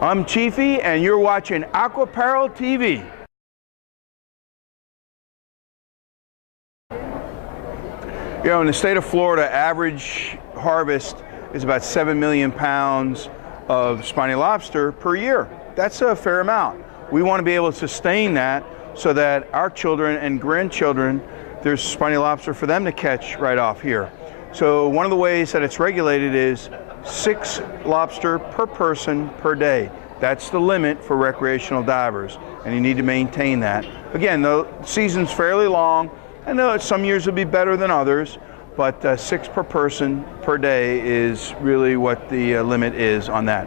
I'm Chiefy, and you're watching Aquaparel TV. You know, in the state of Florida, average harvest is about 7 million pounds of spiny lobster per year. That's a fair amount. We want to be able to sustain that so that our children and grandchildren, there's spiny lobster for them to catch right off here. So one of the ways that it's regulated is 6 lobster per person per day. That's the limit for recreational divers, and you need to maintain that. Again, the season's fairly long. I know some years will be better than others, but 6 per person per day is really what the limit is on that.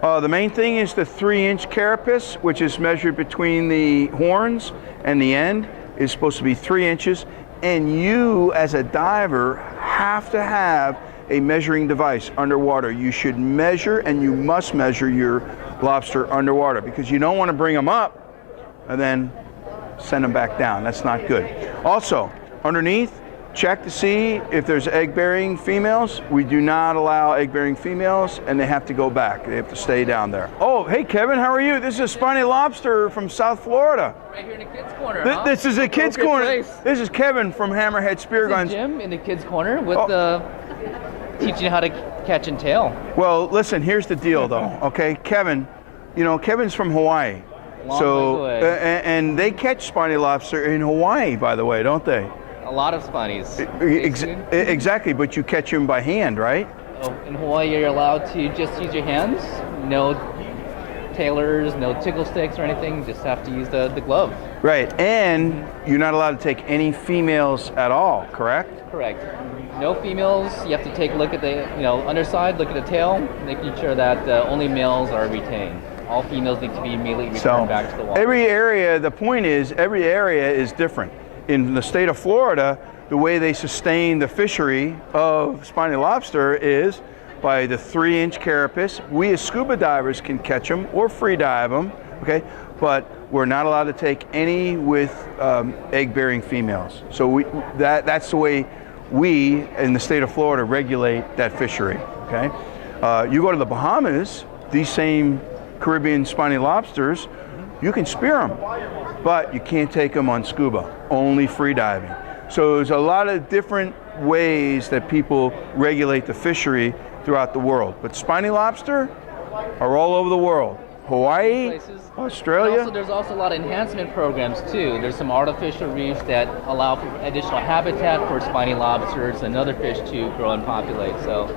The main thing is the 3-inch carapace, which is measured between the horns and the end, is supposed to be 3 inches. And you, as a diver, have to have a measuring device underwater. You should measure, and you must measure your lobster underwater, because you don't want to bring them up and then send them back down. That's not good. Also, underneath, check to see if there's egg-bearing females. We do not allow egg-bearing females, and they have to go back. They have to stay down there. Oh, hey, Kevin, how are you? This is Spiny Lobster from South Florida. Right here in the kids' corner, huh? This is a kids' corner. Place. This is Kevin from Hammerhead Spear Guns. Jim in the kids' corner with teaching you how to catch and tail. Well, listen, here's the deal, though, okay? Kevin, you know, Kevin's from Hawaii. Long way away. And they catch spiny lobster in Hawaii, by the way, don't they? A lot of spinies. Exactly, but you catch them by hand, right? Oh, in Hawaii, you're allowed to just use your hands. No tailors, no tickle sticks or anything. Just have to use the glove. Right, and you're not allowed to take any females at all, correct? Correct. No females. You have to take a look at the underside, look at the tail, making sure that only males are retained. All females need to be immediately returned back to the water. Every area, the point is, every area is different. In the state of Florida, the way they sustain the fishery of spiny lobster is by the 3-inch carapace. We as scuba divers can catch them or free dive them, okay? But we're not allowed to take any with egg-bearing females. So that's the way we in the state of Florida regulate that fishery, okay? You go to the Bahamas, these same Caribbean spiny lobsters, you can spear them, but you can't take them on scuba, only free diving. So there's a lot of different ways that people regulate the fishery throughout the world. But spiny lobster are all over the world. Hawaii, Australia. There's also a lot of enhancement programs too. There's some artificial reefs that allow for additional habitat for spiny lobsters and other fish to grow and populate. So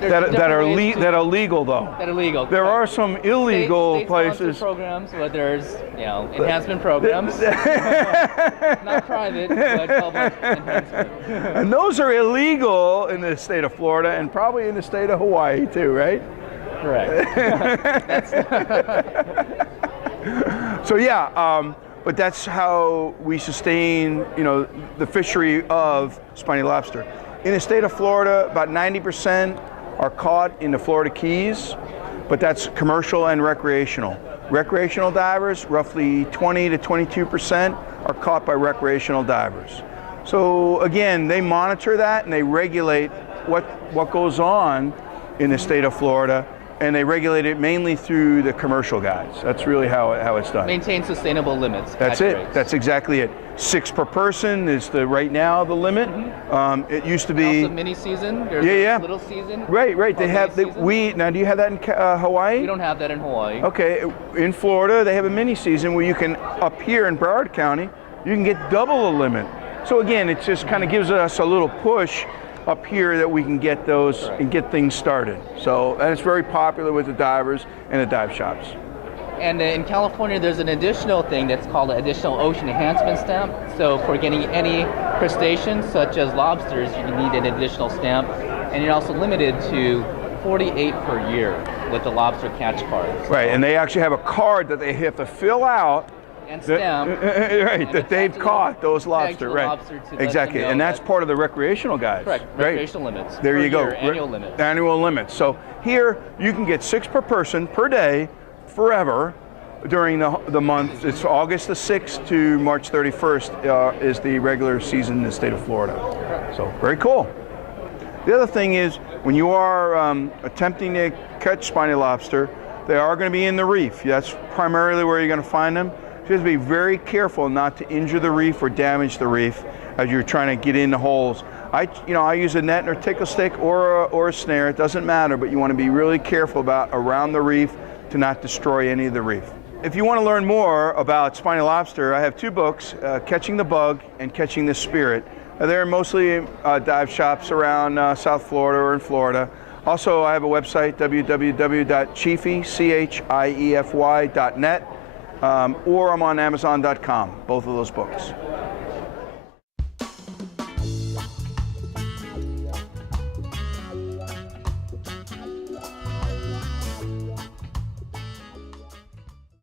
that are legal though. That are legal. There are some illegal places. Programs, but there's enhancement programs. Not private, but public enhancement. And those are illegal in the state of Florida and probably in the state of Hawaii too, right? Correct. So yeah, but that's how we sustain, the fishery of spiny lobster. In the state of Florida, about 90% are caught in the Florida Keys, but that's commercial and recreational. Recreational divers, roughly 20 to 22% are caught by recreational divers. So again, they monitor that and they regulate what goes on in the state of Florida, and they regulate it mainly through the commercial guys. That's really how it's done. Maintain sustainable limits. That's it. Rates. That's exactly it. 6 per person is right now the limit. Mm-hmm. It used to be mini season. There's a little season. Right. Now, do you have that in Hawaii? We don't have that in Hawaii. Okay. In Florida, they have a mini season where you can, up here in Broward County, you can get double the limit. So again, it just kind of gives us a little push up here that we can get those and get things started. So, and it's very popular with the divers and the dive shops. And in California, there's an additional thing that's called an additional ocean enhancement stamp. So for getting any crustaceans, such as lobsters, you need an additional stamp. And you're also limited to 48 per year with the lobster catch cards. Right, and they actually have a card that they have to fill out. And stamp. That they've caught those lobster, right? Exactly, and that's part of the recreational guys. Correct, recreational limits. There you go. Annual limits. Annual limits. So here, you can get 6 per person per day, forever, during the month. It's August the 6th to March 31st is the regular season in the state of Florida. So very cool. The other thing is, when you are attempting to catch spiny lobster, they are going to be in the reef. That's primarily where you're going to find them. You have to be very careful not to injure the reef or damage the reef as you're trying to get in the holes. I use a net or tickle stick or a snare. It doesn't matter, but you want to be really careful about around the reef to not destroy any of the reef. If you want to learn more about spiny lobster, I have 2 books, Catching the Bug and Catching the Spirit. They're mostly dive shops around South Florida or in Florida. Also, I have a website, www.chiefy.net, or I'm on Amazon.com, both of those books.